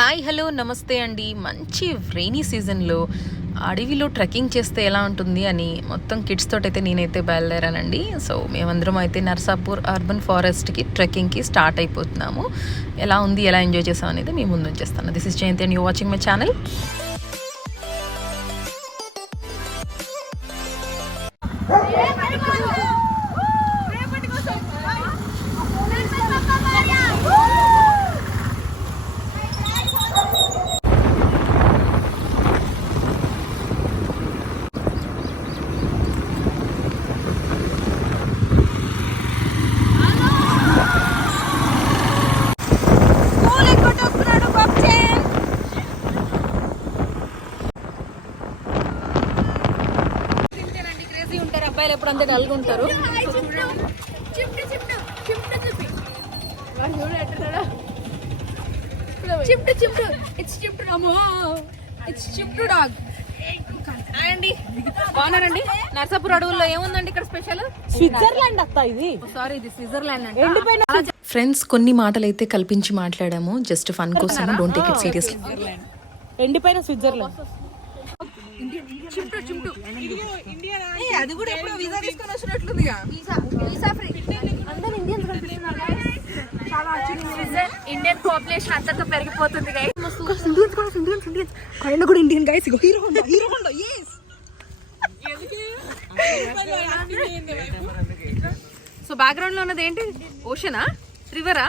Hi hello నమస్తే అండి. మంచి రైనీ సీజన్లో అడవిలో ట్రెక్కింగ్ చేస్తే ఎలా ఉంటుంది అని మొత్తం కిడ్స్ తోటైతే నేనైతే బయలుదేరానండి. సో మేమందరం అయితే నర్సాపూర్ అర్బన్ ఫారెస్ట్కి ట్రెక్కింగ్కి స్టార్ట్ అయిపోతున్నాము. ఎలా ఉంది, ఎలా ఎంజాయ్ చేసాం అనేది మీ ముందు ఉంచేస్తాను. This is Jayanthi and you watching my channel. అబ్బాయిలు ఎప్పుడు అంతే డల్గా ఉంటారు. బాగున్నారండి. నర్సాపూర్ అడవుల్లో ఏముందండి ఇక్కడ స్పెషల్? స్విట్జర్లాండ్ అత్త ఇది. సారీ, ఇది స్విట్జర్లాండ్ అండి. ఫ్రెండ్స్, కొన్ని మాటలు అయితే కల్పించి మాట్లాడాము జస్ట్ ఫన్ కోసం. Don't take it seriously. ఎండిపోయిన స్విట్జర్లాండ్. అది కూడా ఎప్పుడో వీసా తీసుకొని వచ్చినట్లుందిగా. ఇండియన్ పాపులేషన్ అంతతో పెరిగిపోతుంది. Indian guys. Hero Honda so background లో ఉన్నది ఏంటి? ఓషనా, రివరా,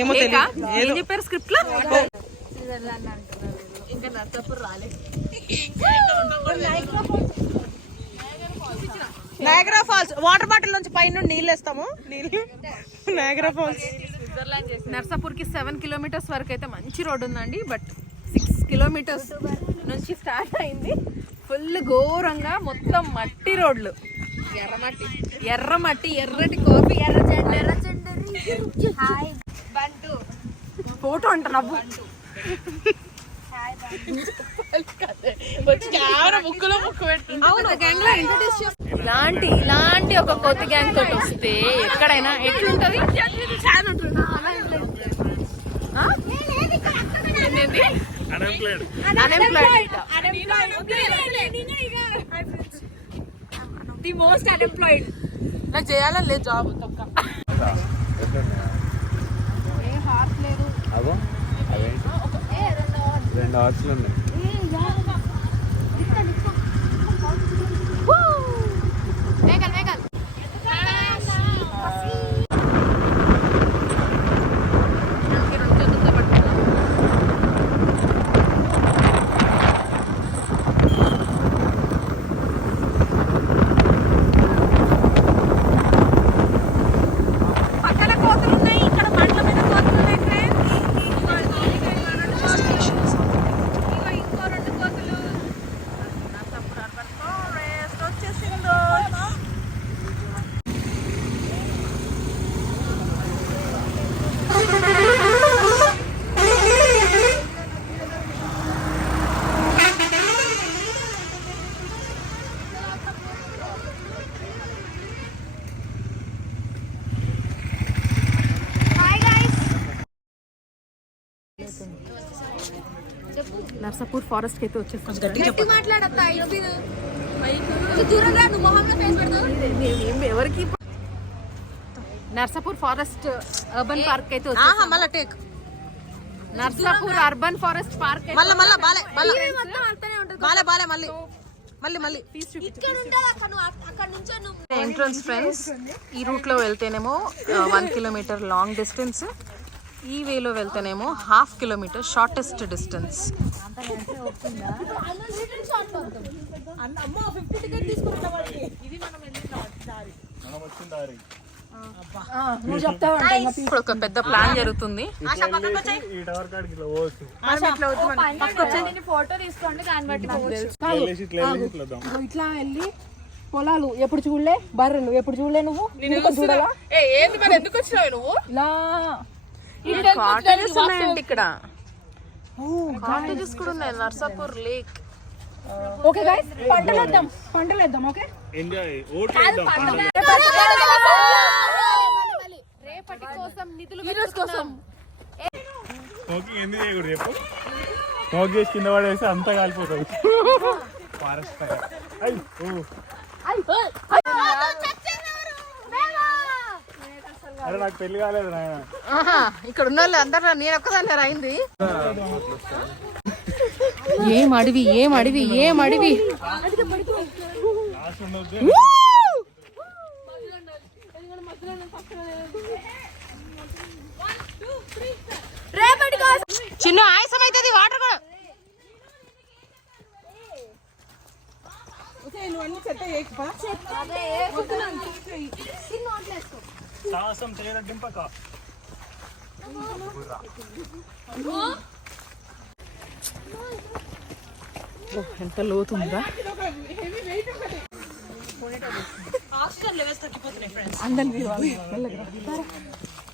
ఏమో ఏం చెప్పారు స్క్రిప్ట్ లో? ఇంకా నర్సాపూర్ రాలేదు. Niagara falls. వాటర్ బాటిల్ నుంచి పైన నీళ్ళు వేస్తాము. Niagara falls. నర్సాపూర్ కి 7 కిలోమీటర్స్ వరకు అయితే మంచి రోడ్ ఉందండి. బట్ 6 కిలోమీటర్స్ నుంచి స్టార్ట్ అయింది. ఫుల్ ఘోరంగా మొత్తం మట్టి రోడ్లు, ఎర్రమట్టి, ఎర్రటి కాఫీ, ఫోటో అంట నవ్వు. ఇలాంటి ఒక కొత్త గ్యాంగ్ తోటి వస్తే ఎక్కడైనా ఎట్లుంటది? The most unemployed. నాకు చేయాలని లేదు జాబ్. రెండు హార్స్లు ఉన్నాయి. నర్సాపూర్ ఫారెస్ట్ అయితే వచ్చేస్తాం. ఎవరికి నర్సాపూర్ ఫారెస్ట్ అర్బన్ పార్క్ అయితే Narsapur urban forest park. Entrance friends, ఈ రూట్ లో వెళ్తేనేమో 1 కిలోమీటర్ లాంగ్ డిస్టెన్స్, ఈ వేలో వెళ్తేనేమో 1/2 కిలోమీటర్ షార్టెస్ట్ డిస్టెన్స్. ఇప్పుడు ఒక పెద్ద ప్లాన్ జరుగుతుంది. ఫోటో తీసుకోండి, దాన్ని బట్టి ఇట్లా వెళ్ళి పొలాలు ఎప్పుడు చూడలే, బర్రెలు ఎప్పుడు చూడలే. నువ్వు చూడాలా? ఎందుకు వచ్చినావు నువ్వు? ఇలా కాటేజెస్ ఉన్నాయండి ఇక్కడ. కాటేజెస్ కూడా ఉన్నాయి. నర్సాపూర్ లేక్. ఓకే గైస్, పంటలు వేద్దాం. ఓకే, రేపటి కోసం నిధులు కోసం స్మోకింగ్ ఎందుకు చేయకూడదు చెప్పు. స్మోక్ చేసి కింద పడేస్తే అంతా కాలిపోతుంది. ఫారెస్ట్ అరే నాకు పెళ్లి కాలేదు నాయన. ఇక్కడ ఉన్న వాళ్ళు అందరూ నేను ఒక్కదాన్ని అయింది. ఏం అడవి ఏం అడవి ఏం అడవి. చిన్న ఆయాసం అవుతుంది వాటర్ కూడా. సాహసం చేయడం దింపక. ఎంత లోతుందా.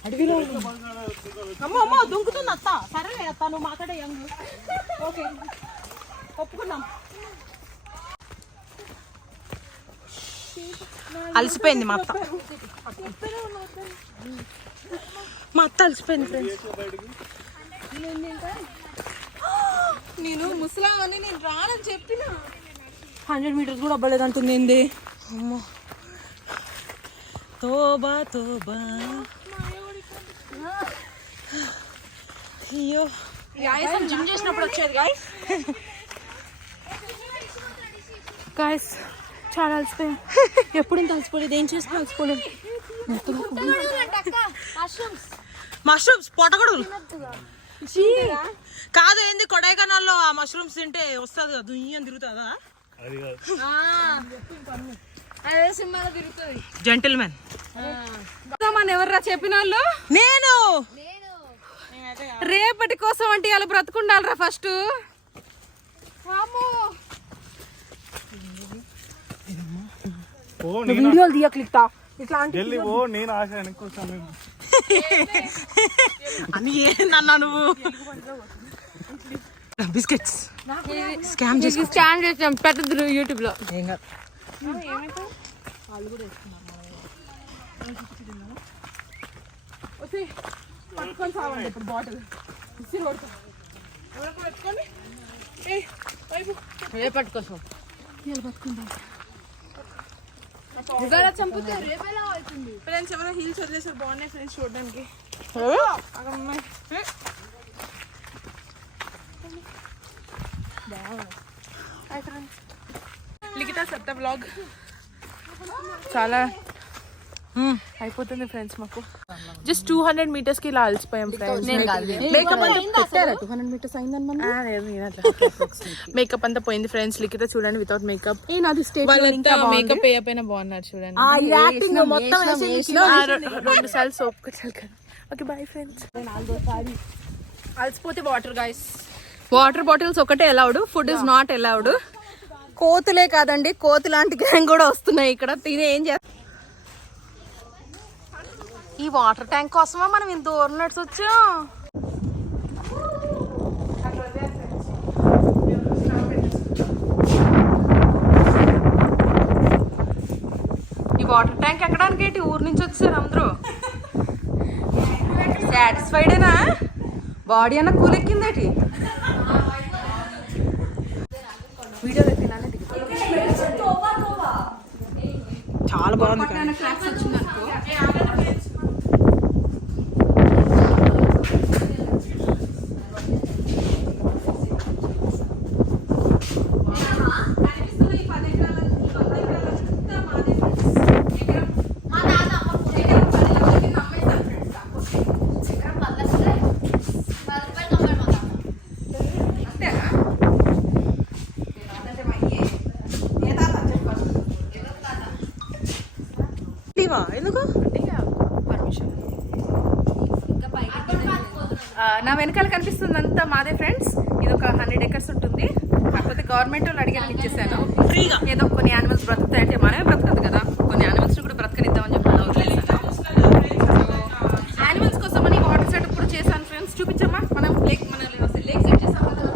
అడవిలో అమ్మ అమ్మ దుంకుతుంది అత్త. సరేలే అత్త, నువ్వు మాట్లాడే యంగ్. ఓకే ఒప్పుకున్నాం. అలసిపోయింది మా అత్త. మా అత్త అలసిపోయింది ఫ్రెండ్స్. నేను ముసలా అని నేను రానని చెప్పిన 100 మీటర్స్ కూడా అవ్వలేదు అంటుంది. ఏంది అమ్మో, తోబా తోబా. అయ్యో జిమ్ చేసినప్పుడు వచ్చేది గాయ్స్. గాయ్స్ చాలా అలసిపోయాం. ఎప్పుడు ఇంత అలసిపోలేదు. ఏం చేసినా అలసిపోలేదు. మష్రూమ్స్ పొట్టగొడుగులు కాదు. ఏంది కొడైకెనాల్లో ఆ మష్రూమ్స్ తింటే వస్తుంది కదా, దుయ్యని తిరుగుతుందా? అది కాదు. అదే సినిమాలో తిరుగుతుంది. జెంటిల్మెన్ ఎవర్రా చెప్పిన వాళ్ళు? నేను రేపటి కోసం అంటే వాళ్ళు బ్రతుకుండాలరా ఫస్ట్. వీడియోలు తీయక్లిక్తా ఇట్లాంటి జల్ది ఓ నేను ఆశ అనుకోసాను. అని ఏందన్నా నువ్వు. బిస్కెట్స్ స్కామ్ చేసి స్కాన్ చేసాం పెట్టద్దు యూట్యూబ్ లో. ఏం కాదు. పట్టుకొని సావండి ఇప్పుడు బాటిల్ పెట్టుకొని రేపటి చంపుతే రేపేలా అవుతుంది. ఫ్రెండ్స్ ఎవరైనా హీల్స్ వదిలేసారు, బాగున్నాయి ఫ్రెండ్స్ చూడడానికి. అక్కడ ఉన్నాయి. లిఖితా సత్త బ్లాగ్ చాలా అయిపోతుంది ఫ్రెండ్స్. మాకు జస్ట్ 200 మీటర్స్ కి ఇలా అలసిపోయాం ఫ్రెండ్స్. మేకప్ మేకప్ అంతా పోయింది ఫ్రెండ్స్. లిఖిత చూడండి వితౌట్ మేకప్. వాళ్ళంతా మేకప్ వేయకపోయినా బాగున్నారు చూడండి. 2 సార్లు సోప్ కొట్టాలి కదా. Okay bye friends. అలసిపోతే వాటర్ గాయ్స్. వాటర్ బాటిల్స్ ఒకటే allowed, food is not allowed. కోతులే కాదండి, కోతి లాంటి గ్యాంగ్ కూడా వస్తున్నాయి ఇక్కడ. తినే ఏం చేస్తా. ఈ వాటర్ ట్యాంక్ కోసమా మనం ఇంత దూరం నడిచి వచ్చాం. ఈ వాటర్ ట్యాంక్ ఎక్కడానికి ఏంటి ఊరు నుంచి వచ్చారు అందరూ. సాటిస్ఫైడేనా? బాడీ అన్న కూలెక్కిందేటి. వీడియో చాలా బాగుంది. క్లాక్స్ వచ్చింది అనుకో. ఎందుకు నా వెనకాల కనిపిస్తుంది అంతా మాదే ఫ్రెండ్స్. ఇది ఒక 100 acres ఉంటుంది. కాకపోతే గవర్నమెంట్ వాళ్ళు అడిగారు ఇచ్చేసాను ఫ్రీగా. ఏదో కొన్ని యానిమల్స్ బ్రతుకుతాయి అంటే మనమే బ్రతకదు కదా, కొన్ని యానిమల్స్ కూడా బ్రతకనిద్దామని చెప్పి వదిలేసాను. యానిమల్స్ కోసం అని వాటర్ సెటప్ కూడా చేశాను ఫ్రెండ్స్. చూపించమ్మా. మనం లేక్ లేక్ సెట్ చేస్తాం కదా.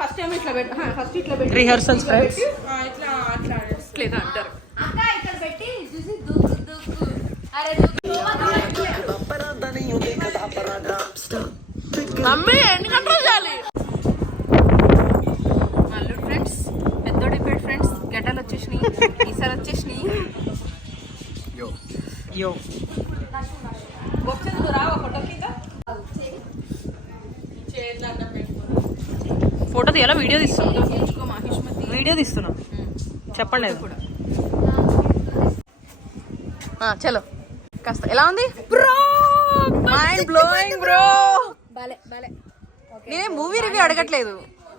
ఫస్ట్ టైం ఇట్లా ఫస్ట్ ఇట్లా పెట్టి రిహర్సల్స్ ఫ్రెండ్స్. ఇట్లా లేదా అంటారు. అక్క ఇక్కడ పెట్టి చూసి మమ్మీ ఎన్ని కంట్రోల్ చేయాలి మళ్ళీ ఫ్రెండ్స్ పెద్దోడిపోయాడు ఫ్రెండ్స్ గడ్డలు వచ్చేసినాయి ఈసారి వచ్చేసినాయి యో ఫోటో తీయాలా వీడియో తీస్తున్నా వీడియో తీస్తున్నా చెప్పండి అది కూడా చలో కాస్త ఎలా ఉంది బ్రో మైండ్ బ్లోయింగ్ బ్రో నేనే మూవీ రివ్యూ అడగట్లేదు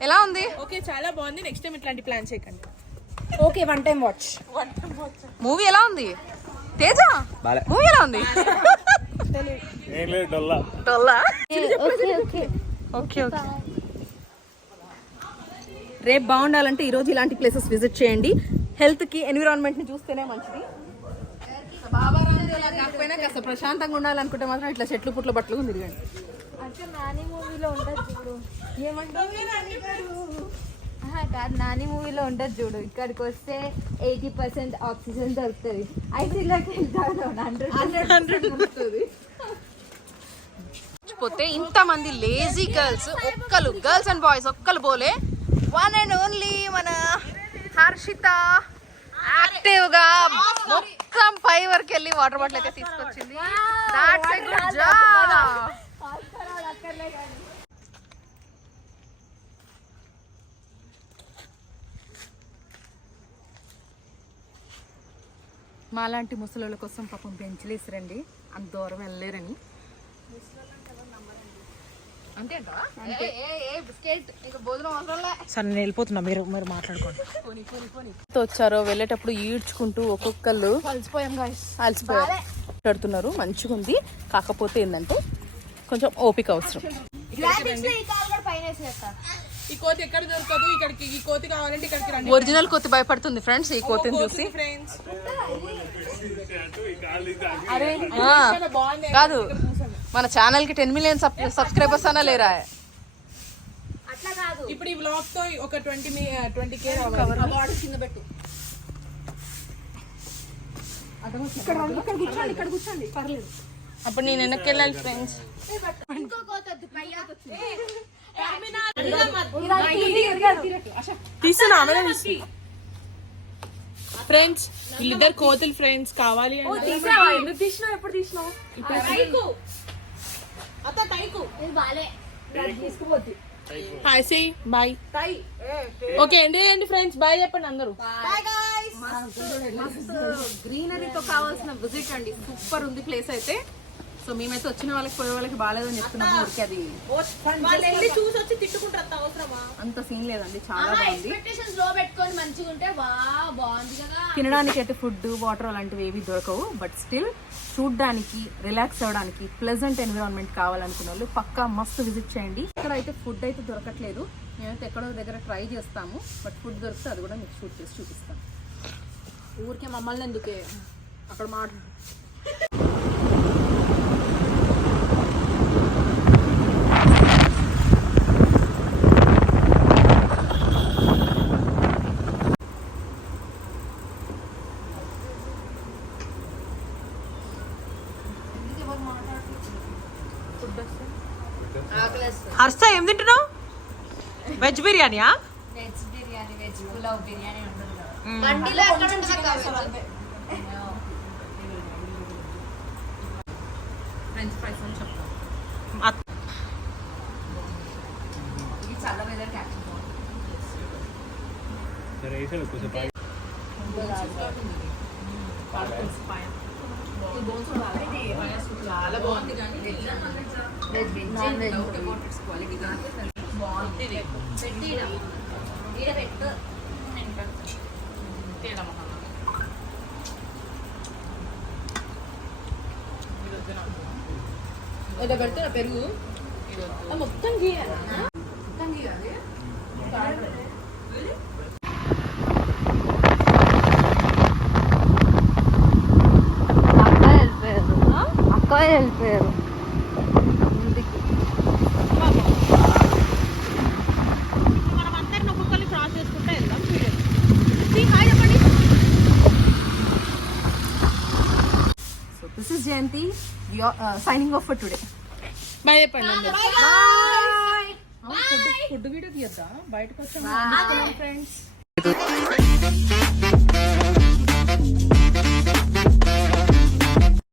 ఎలా ఉంది ఓకే చాలా బాగుంది నెక్స్ట్ టైం ఇట్లాంటి ప్లాన్ చేయకండి okay one time watch movie ఎలా ఉంది తేజ మూవీ ఎలా ఉంది ఏం లేదు డొల్లా డొల్లా ఓకే ఓకే ఓకే రేపు బాగుండాలంటే ఈ రోజు ఇలాంటి ప్లేసెస్ విజిట్ చేయండి హెల్త్ కి ఎన్విరాన్మెంట్ ని చూస్తేనే మంచిది బాబా రాజు అలా కాకపోయినా కాస్త ప్రశాంతంగా ఉండాలనుకుంటే మాత్రం ఇట్లా చెట్లు పుట్లు బట్టలు తిరగండి అంటే నాని మూవీలో ఉంటుంది చూడు కాదు నాని మూవీలో ఉంటుంది చూడు ఇక్కడికి వస్తే 80% ఆక్సిజన్ దొరుకుతుంది ఐసీలోకి వెళ్తాను 100 దొరుకుతుంది పోతే ఇంతమంది లేజీ గర్ల్స్ ఒక్కలు గర్ల్స్ అండ్ బాయ్స్ ఒక్కలు పోలే వన్ అండ్ ఓన్లీ మన హర్షిత యాక్టివ్ గా మొత్తం పై వరకు వెళ్ళి వాటర్ బాటిల్ అయితే తీసుకొచ్చింది That's a good job. మాలాంటి ముసలోళ్ళ కోసం పాపం పెంచలేసిరండి అంత దూరం వెళ్ళలేరని సరే నేను వెళ్ళిపోతున్నా మీరు మాట్లాడుకోండి వచ్చారో వెళ్ళేటప్పుడు ఈడ్చుకుంటూ ఒక్కొక్కళ్ళు అలసిపోయారు మాట్లాడుతున్నారు మంచిగా ఉంది కాకపోతే ఏంటంటే కొంచెం ఓపిక అవసరం ఈ కోతి ఎక్కడ దొరకదు ఇక్కడికి ఈ కోతి కావాలంటే ఇక్కడికి రండి ఒరిజినల్ కోతి భయపడుతుంది ఫ్రెండ్స్ ఈ కోతిని చూసి ఫ్రెండ్స్ కాదు మన ఛానల్ కి 10 మిలియన్ సబ్స్క్రైబర్స్ అన్నా లేరా ఇప్పుడు ఈ వ్లాగ్ తో ఒక 20K రావాలి కింద పెట్టు ఇక్కడ కూర్చోండి పర్లేదు అప్పుడు నేను వెనక్కి వెళ్ళాలి ఫ్రెండ్స్ తీస్తున్నా ఫ్రెండ్స్ వీళ్ళిద్దరు కోతులు ఫ్రెండ్స్ కావాలి హాయ్ సే బాయ్ ఓకే అండి ఫ్రెండ్స్ బాయ్ చెప్పండి అందరూ గ్రీనరీతో కావాల్సిన విజిట్ అండి సూపర్ ఉంది ప్లేస్ అయితే సో మేమైతే వచ్చిన వాళ్ళకి పోయే వాళ్ళకి బాగాలేదని చెప్తున్నాము ఊరికి అది చూసి వచ్చి తిట్టుకుంటారు అవసరమా అంత సీన్ లేదండి చాలా బాగుంది లో పెట్టుకొని మంచిగా ఉంటే బాగుంది కదా తినడానికి అయితే ఫుడ్ వాటర్ అలాంటివి ఏవి దొరకవు బట్ స్టిల్ చూడ్డానికి రిలాక్స్ అవ్వడానికి ప్లెజెంట్ ఎన్విరాన్మెంట్ కావాలనుకున్న వాళ్ళు పక్కా మస్తు విజిట్ చేయండి ఇక్కడ అయితే ఫుడ్ అయితే దొరకట్లేదు మేమైతే ఎక్కడో దగ్గర ట్రై చేస్తాము బట్ ఫుడ్ దొరికితే అది కూడా మీకు షూట్ చేసి చూపిస్తాను ఊరికే మమ్మల్ని ఎందుకే అక్కడ మాట హర్ష ఏం తింటున్నావు వెజ్ బిర్యానీయా వెజ్ బిర్యానీ వెజ్ పులావ్ బిర్యానీ ఉంటుంది బండిలో ఎక్కడ ఉంటుంది ఫ్రెంచ్ ఫ్రైస్ అని చెప్తాను ఇది చాలా వెదర్ క్యాప్చర్ చాలా బాగుంది కానీ క్వాలిటీ బాగుంది ఇలా పెడితే పెరుగు మొత్తం గీయాలి మొత్తం గీయాలి అక్క వెళ్ళిపోయారు మనం అందరిని ఒక్కొక్కరిని క్రాస్ చేసుకుంటా వెళ్దాం this is Jayanthi signing off for today. Bye చెప్పండి అందరూ. ఫుడ్ వీడియో తీయద్దా బయటకు వచ్చాము ఫ్రెండ్స్.